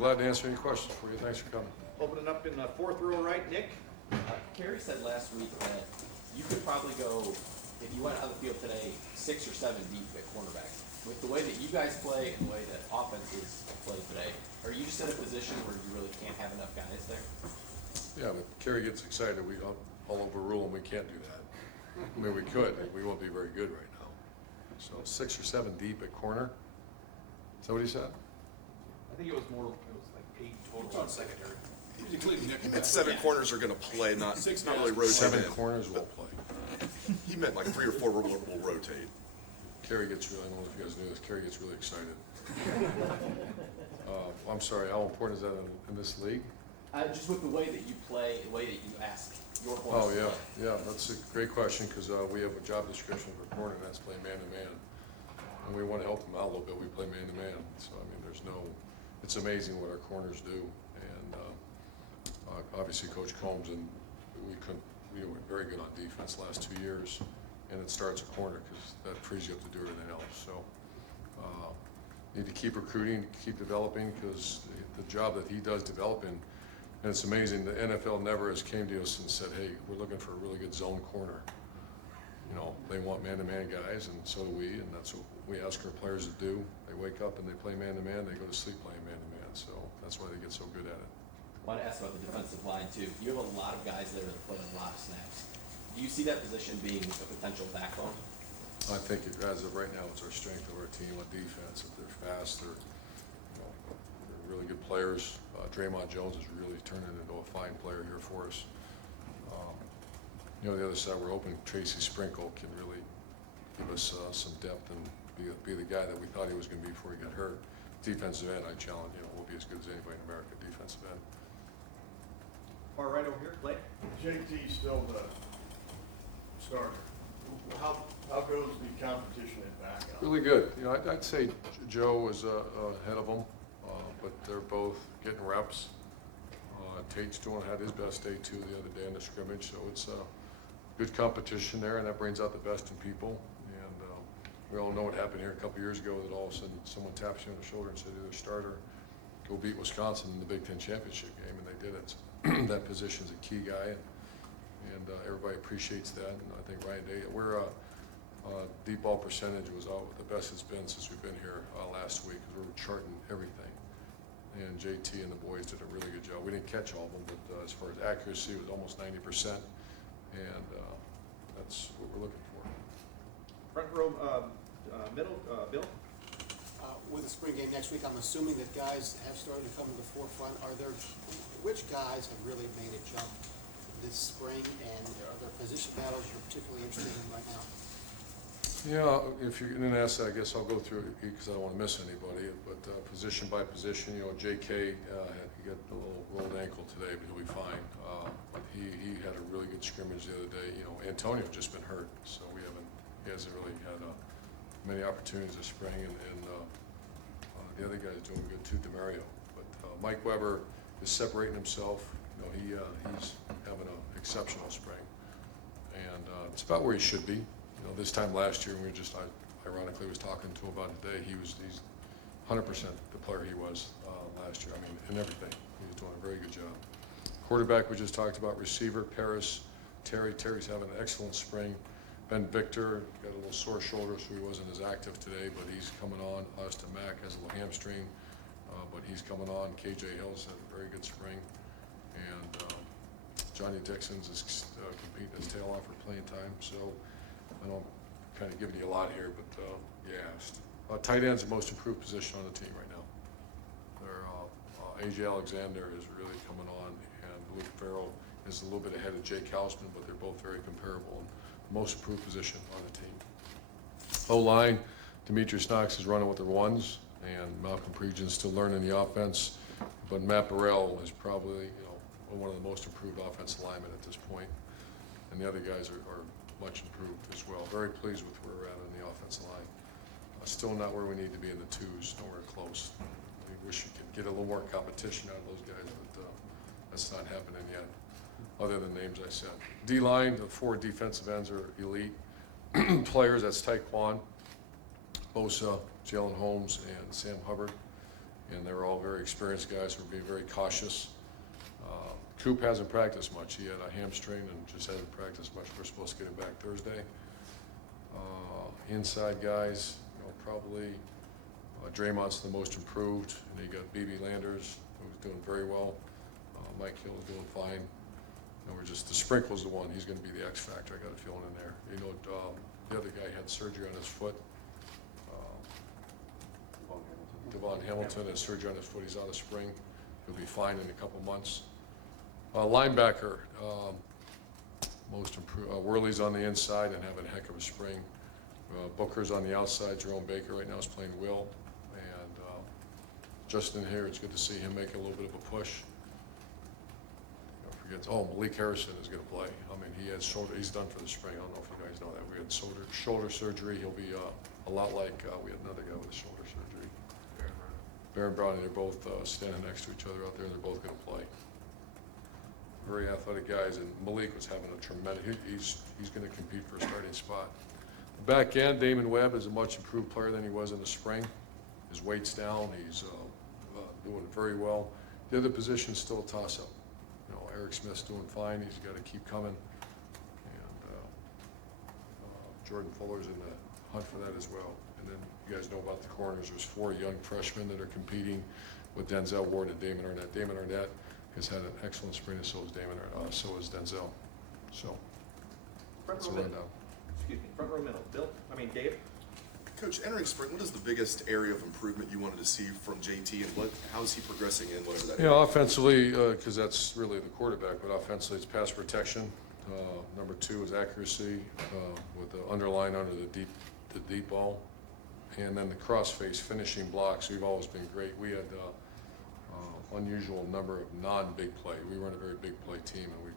glad to answer any questions for you. Thanks for coming. Opening up in the fourth row right, Nick. Kerry said last week that you could probably go, if you went on the field today, 6 or 7 deep at cornerback. With the way that you guys play and the way that offenses play today, are you just in a position where you really can't have enough guys there? Yeah, but Kerry gets excited. I'll overrule him. We can't do that. I mean, we could. We won't be very good right now. So 6 or 7 deep at corner. Is that what he said? I think it was like 8 total on secondary. That 7 corners are going to play, not really rotate 7 in. corners will play. He meant like 3 or 4 will rotate. Kerry gets really, I don't know if you guys knew this, Kerry gets really excited. I'm sorry, how important is that in this league? Just with the way that you play, the way that you ask your corners Oh, to yeah, play. yeah, that's a great question, because we have a job description for corner, and that's play man-to-man. And we want to help them out a little bit, we play man-to-man. So, I mean, it's amazing what our corners do. And obviously, Coach Combs, and we were very good on defense the last 2 years. And it starts a corner, because that frees you up to do everything else. So, need to keep recruiting, keep developing, because the job that he does developing, and it's amazing, the NFL never has came to us and said, hey, we're looking for a really good zone corner. You know, they want man-to-man guys, and so do we, and that's what we ask our players to do. They wake up and they play man-to-man, they go to sleep playing man-to-man, so that's why they get so good at it. I want to ask about the defensive line too. You have a lot of guys there that play a lot of snaps. Do you see that position being a potential backbone? I think as of right now, it's our strength of our team on defense. If they're fast, they're really good players. Draymond Jones is really turning into a fine player here for us. The other side, we're hoping Tracy Sprinkle can really give us some depth and be the guy that we thought he was going to be before he got hurt. Defensive end, I challenge, we'll be as good as anybody in America, defensive end. Far right over here, Blake. JT's still the starter. How goes the competition at backup? Really good. I'd say Joe is ahead of them, but they're both getting reps. Tate's had his best day too the other day in the scrimmage, so it's good competition there, and that brings out the best in people. And we all know what happened here a couple years ago, that all of a sudden someone taps you on the shoulder and said to their starter, go beat Wisconsin in the Big Ten championship game, and they did it. So that position's a key guy, and everybody appreciates that. And I think Ryan Day, we're deep ball percentage was the best it's been since we've been here last week. We were charting everything, and JT and the boys did a really good job. We didn't catch all of them, but as far as accuracy, it was almost 90%, and that's what we're looking for. Front row, middle, Bill. With the spring game next week, I'm assuming that guys have started to come to the forefront. Which guys have really made a jump this spring, and are there position battles you're particularly interested in right now? Yeah, if you're going to ask that, I guess I'll go through it because I don't want to miss anybody. But position by position, JK he got a little rolled ankle today, but he'll be fine. But he had a really good scrimmage the other day. Antonio just been hurt, so he hasn't really had many opportunities this spring, and the other guy's doing good too, Demario. But Mike Weber is separating himself. He's having an exceptional spring, and it's about where he should be. This time last year, we ironically was talking to him about today. He's 100% the player he was last year. I mean, in everything, he was doing a very good job. Quarterback, we just talked about. Receiver, Paris, Terry's having an excellent spring. Ben Victor got a little sore shoulder, so he wasn't as active today, but he's coming on. Austin Mack has a little hamstring, but he's coming on. KJ Hill's had a very good spring, and Johnny Dixon's is competing his tail off for playing time. So I know I'm kind of giving you a lot here, but you asked. Tight end's the most improved position on the team right now. A.J. Alexander is really coming on, and Luke Farrell is a little bit ahead of Jake Hausman, but they're both very comparable. And the most improved position on the team. O-line, Demetrius Knox is running with the ones, and Malcolm Pregen's still learning the offense, but Matt Burrell is probably one of the most improved offensive linemen at this point, and the other guys are much improved as well. Very pleased with where we're at on the offensive line. Still not where we need to be in the twos, nowhere close. We wish you could get a little more competition out of those guys, but that's not happening yet, other than names I said. D-line, the 4 defensive ends are elite players. That's Taekwon, Bosa, Jalen Holmes, and Sam Hubbard. and they're all very experienced guys who are being very cautious. Coop hasn't practiced much. He had a hamstring and just hasn't practiced much. We're supposed to get him back Thursday. Inside guys, probably Draymond's the most improved, and you got BB Landers, who's doing very well. Mike Hill is doing fine. And the Sprinkle's the one. He's going to be the X factor. I got a feeling in there. The other guy had surgery on his foot. Devon Hamilton has surgery on his foot. He's out of spring. He'll be fine in a couple months. Linebacker, most improved. Worley's on the inside and having a heck of a spring. Booker's on the outside. Jerome Baker right now is playing Will. And Justin here, it's good to see him make a little bit of a push. Malik Harrison is going to play. I mean, he's done for the spring. I don't know if you guys know that. We had shoulder surgery. He'll be a lot like, we had another guy with a shoulder surgery. Baron Brown, and they're both standing next to each other out there, and they're both going to play. Very athletic guys, and Malik was having a tremendous, he's going to compete for a starting spot. The back end, Damon Webb is a much improved player than he was in the spring. His weight's down, he's doing very well. The other position's still a toss-up. Eric Smith's doing fine, he's got to keep coming. And Jordan Fuller's in the hunt for that as well. And then you guys know about the corners. There's 4 young freshmen that are competing with Denzel Ward and Damon Arnett. Damon Arnett has had an excellent spring, and so is Denzel. So that's a rundown. Excuse me, front row middle. Dave? Coach, entering spring, what is the biggest area of improvement you wanted to see from JT, and how is he progressing in whatever that is? Offensively, because that's really the quarterback, but offensively it's pass protection. Number 2 is accuracy with the underline under the deep ball. And then the cross-face finishing blocks, we've always been great. We had unusual number of non-big play. We weren't a very big play team, and we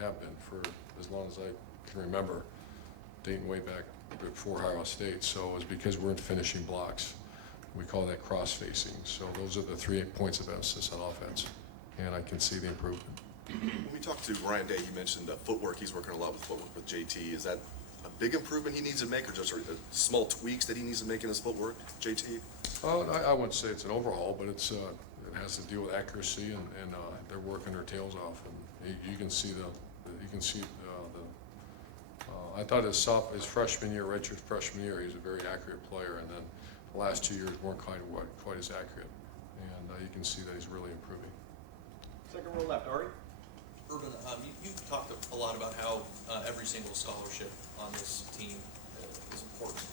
have been for as long as I can remember, dating way back before Ohio State. So it's because we're in finishing blocks. We call that cross-facing. So those are the 3 points of emphasis on offense, and I can see the improvement. When we talked to Ryan Day, you mentioned footwork. He's working a lot with footwork with JT. Is that a big improvement he needs to make, or just small tweaks that he needs to make in his footwork, JT? I wouldn't say it's an overhaul, but it has to deal with accuracy, and they're working their tails off. And you can see I thought his freshman year, redshirt freshman year, he was a very accurate player, and then the last 2 years weren't quite as accurate. And you can see that he's really improving. Second row left, Ari? Urban, you've talked a lot about how every single scholarship on this team is important,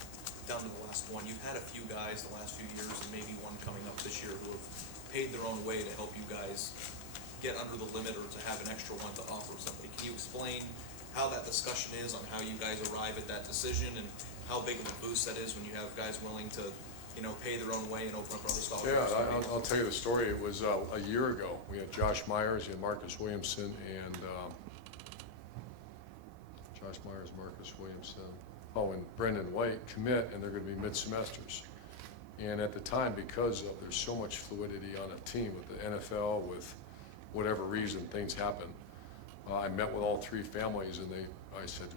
down to the last one. You've had a few guys the last few years, and maybe one coming up this year, who have paid their own way to help you guys get under the limit or to have an extra one to offer somebody. Can you explain how that discussion is on how you guys arrive at that decision, and how big of a boost that is when you have guys willing to, pay their own way and open up other scholarships? Yeah, I'll tell you the story. It was a year ago. We had Josh Myers, and Marcus Williamson, and and Brendan White commit, and they're going to be mid-semesters. And at the time, because there's so much fluidity on a team with the NFL, with whatever reason things happen, I met with all 3 families, and I said,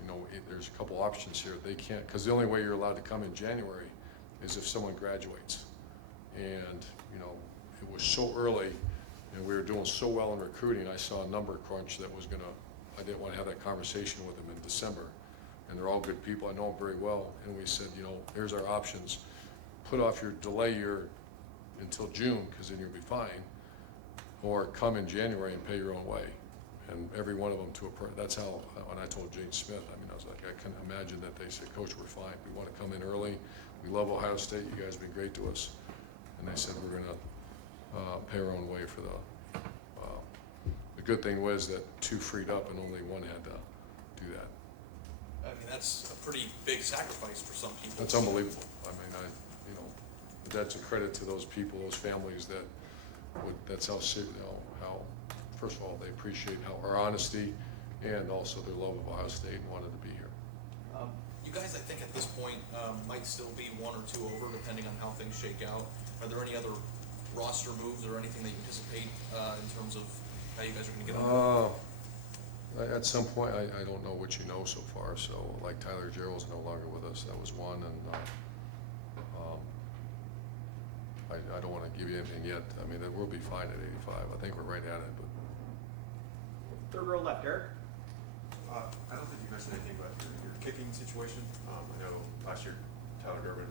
there's a couple options here. They can't, because the only way you're allowed to come in January is if someone graduates. And, it was so early, and we were doing so well in recruiting, I saw a number crunch that was I didn't want to have that conversation with them in December. And they're all good people, I know them very well, and we said, here's our options. Delay until June, because then you'll be fine, or come in January and pay your own way. And every one of them that's how, when I told Jane Smith, I was like, I can imagine that they said, Coach, we're fine. We want to come in early. We love Ohio State. You guys have been great to us. And they said, we're going to pay our own way for the good thing was that 2 freed up and only 1 had to do that. That's a pretty big sacrifice for some people. That's unbelievable. That's a credit to those people, those families that's how first of all, they appreciate our honesty and also their love of Ohio State and wanted to be here. You guys, I think at this point, might still be 1 or 2 over, depending on how things shake out. Are there any other roster moves or anything that you anticipate in terms of how you guys are going to get on? At some point, I don't know what you know so far. So, like Tyler Gerald's no longer with us. That was one, and I don't wanna give you anything yet. I mean, we'll be fine at 85. I think we're right at it, but Third row left, Eric. I don't think you mentioned anything about your kicking situation. I know last year Tyler Durbin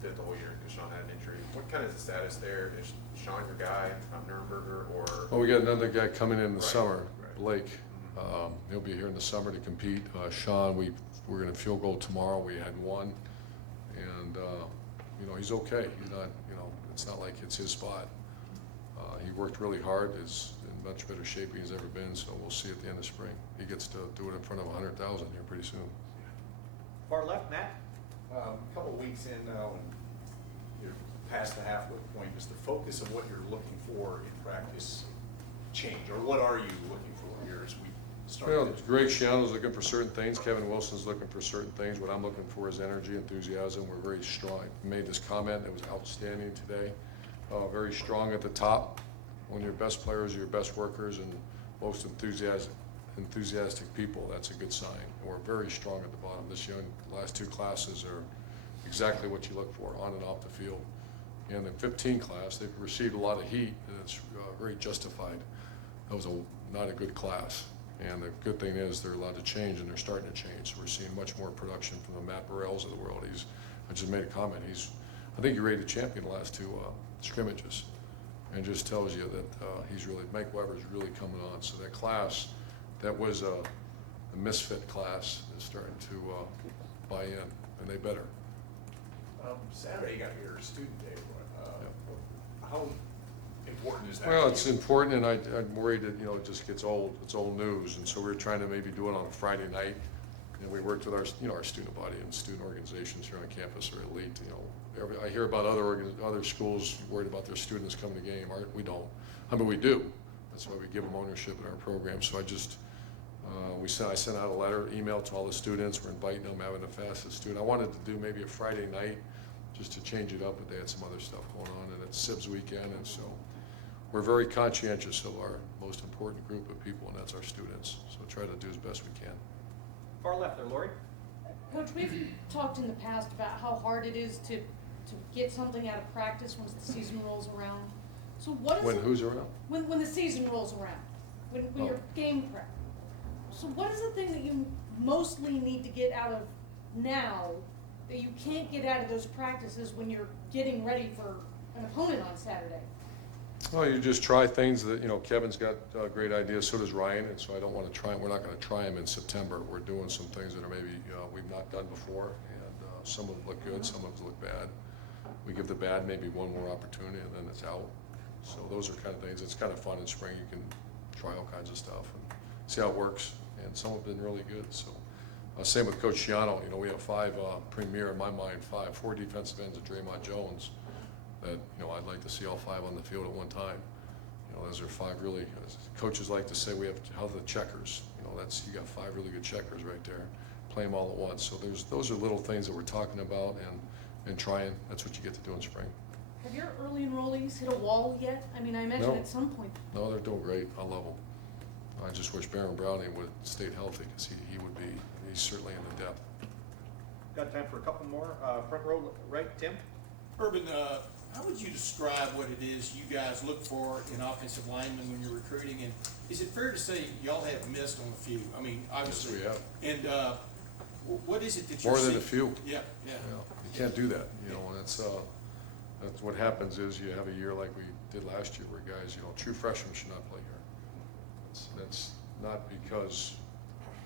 did the whole year because Sean had an injury. What kind of the status there? Is Sean your guy, Nuremberger, or? well, we got another guy coming in the Right, summer, right. Blake. He'll be here in the summer to compete. Sean, we're gonna field goal tomorrow. We had one, and you know, he's okay. He's not, you know, it's not like it's his spot. He worked really hard. Is in much better shape he's ever been. So we'll see at the end of spring. He gets to do it in front of 100,000 here pretty soon. Far left, Matt. A couple of weeks in now, and you're past the halfway point, does the focus of what you're looking for in practice change, or what are you looking for here as we start? Well, Greg Schiano's looking for certain things. Kevin Wilson's looking for certain things. What I'm looking for is energy, enthusiasm. We're very strong. I made this comment. It was outstanding today. Very strong at the top. When your best players are your best workers and most enthusiastic people, that's a good sign. And we're very strong at the bottom. The last two classes are exactly what you look for on and off the field. And the 15 class, they've received a lot of heat, and it's very justified. That was not a good class. And the good thing is they're allowed to change, and they're starting to change. So we're seeing much more production from the Matt Burrells of the world. I just made a comment. I think he rated champion the last two scrimmages, and just tells you that Mike Weber's really coming on. So that class, that was a misfit class, is starting to buy in, and they better. Saturday you got your student day. How important is that? Well, it's important, and I'm worried that, you know, it just gets old. It's old news, and so we're trying to maybe do it on a Friday night. And we worked with our student body and student organizations here on campus are elite. You know, I hear about other schools worried about their students coming to game. We don't. I mean, we do. That's why we give them ownership in our program. So I sent out a letter, email to all the students. We're inviting them, having a fastest student. I wanted to do maybe a Friday night just to change it up, but they had some other stuff going on, and it's SIBS weekend, and so we're very conscientious of our most important group of people, and that's our students. So try to do as best we can. Far left there, Lori. Coach, we've talked in the past about how hard it is to get something out of practice once the season rolls around. So what is When it, who's around? when the season rolls around, when Oh. you're game prep? So what is the thing that you mostly need to get out of now that you can't get out of those practices when you're getting ready for an opponent on Saturday? Well, you just try things that, you know, Kevin's got great ideas, so does Ryan, and so I don't want to try, we're not going to try them in September. We're doing some things that are maybe we've not done before, and some of them look good, some of them look bad. We give the bad maybe one more opportunity, and then it's out. So those are kind of things, it's kind of fun in spring. You can try all kinds of stuff and see how it works, and some have been really good. So same with Coach Schiano. You know, we have five premier, in my mind, four defensive ends of Draymond Jones that, you know, I'd like to see all five on the field at one time. You know, those are five really, coaches like to say we have, how the checkers, you know, you got five really good checkers right there. Play them all at once. So those are little things that we're talking about and trying. That's what you get to do in spring. Have your early enrollees hit a wall yet? I mean, I imagine No. at some point. No, they're doing great. I love them. I just wish Baron Browning would have stayed healthy, because he's certainly in the depth. Got time for a couple more. Front row right, Tim. Urban, how would you describe what it is you guys look for in offensive linemen when you're recruiting? And is it fair to say y'all have missed on a few? I mean, obviously. Yes, we have. And what is it that you're More seeing? than a few. Yeah, You know, you can't do that, you know, and that's what happens is you have a year like we did last year where guys, you know, true freshmen should not play here. That's not because,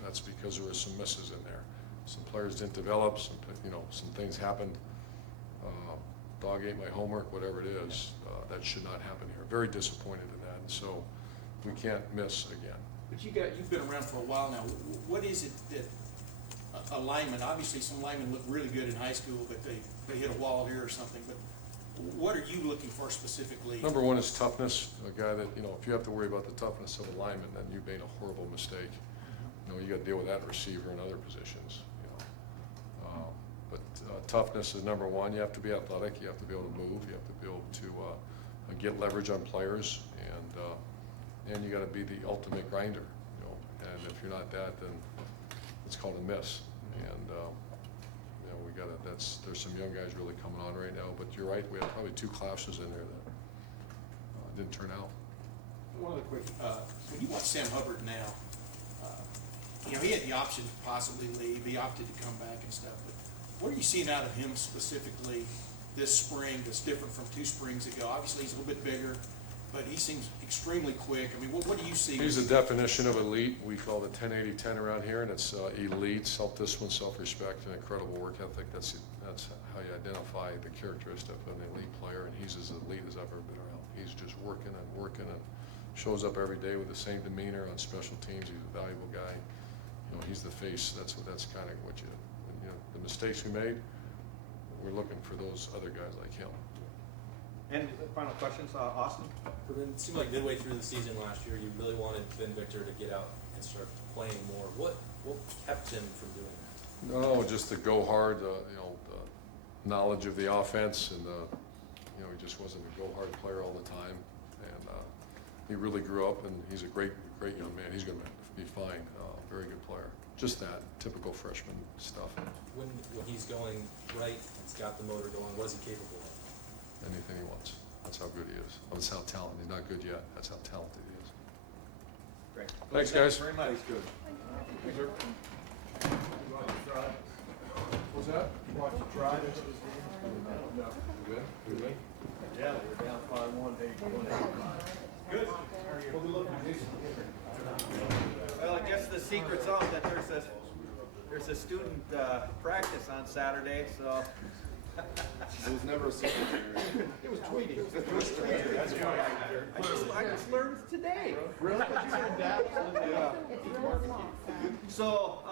that's because there were some misses in there. Some players didn't develop, some things happened. Dog ate my homework, whatever it is, that should not happen here. Very disappointed in that, and so we can't miss again. but you've been around for a while now. What is it that a lineman, obviously some linemen look really good in high school, but they hit a wall here or something, but what are you looking for specifically? Number one is toughness. A guy that, you know, if you have to worry about the toughness of a lineman, then you made a horrible mistake. You know, you got to deal with that in receiver and other positions. You know, but toughness is number one. You have to be athletic. You have to be able to move. You have to be able to get leverage on players, and you got to be the ultimate grinder. You know, and if you're not that, then it's called a miss. And you know, we got to there's some young guys really coming on right now, but you're right, we had probably 2 classes in there that didn't turn out. One other quick, when you watch Sam Hubbard now, you know, he had the option to possibly leave, he opted to come back and stuff, but what are you seeing out of him specifically this spring that's different from 2 springs ago? Obviously, he's a little bit bigger, but he seems extremely quick. I mean, what do you see? He's the definition of elite. We call it 10-80-10 around here, and it's elite, self-discipline, self-respect, and incredible work ethic. That's how you identify the characteristic of an elite player, and he's as elite as I've ever been around. He's just working and shows up every day with the same demeanor on special teams. He's a valuable guy. You know, he's the face. That's kind of what you know, the mistakes we made, we're looking for those other guys like him. And final questions, Austin? It seemed like midway through the season last year, you really wanted Ben Victor to get out and start playing more. What kept him from doing that? No, just to go hard, you know, the knowledge of the offense, and you know, he just wasn't a go hard player all the time, and he really grew up, and he's a great young man. He's going to be fine. Very good player. Just that typical freshman stuff. When he's going right, he's got the motor going. What is he capable of? Anything he wants. That's how good he is. That's how talented. He's not good yet. That's how talented he is. Great. Thanks, guys. Very much. Good. What's that? Watch it try. We good? We good? Yeah, we're down 5-1, 8-1. Good. Well, I guess the secret's out that there's a student practice on Saturday, so. It was never a secret. It was tweeting. That's why I just learned today. Really? So,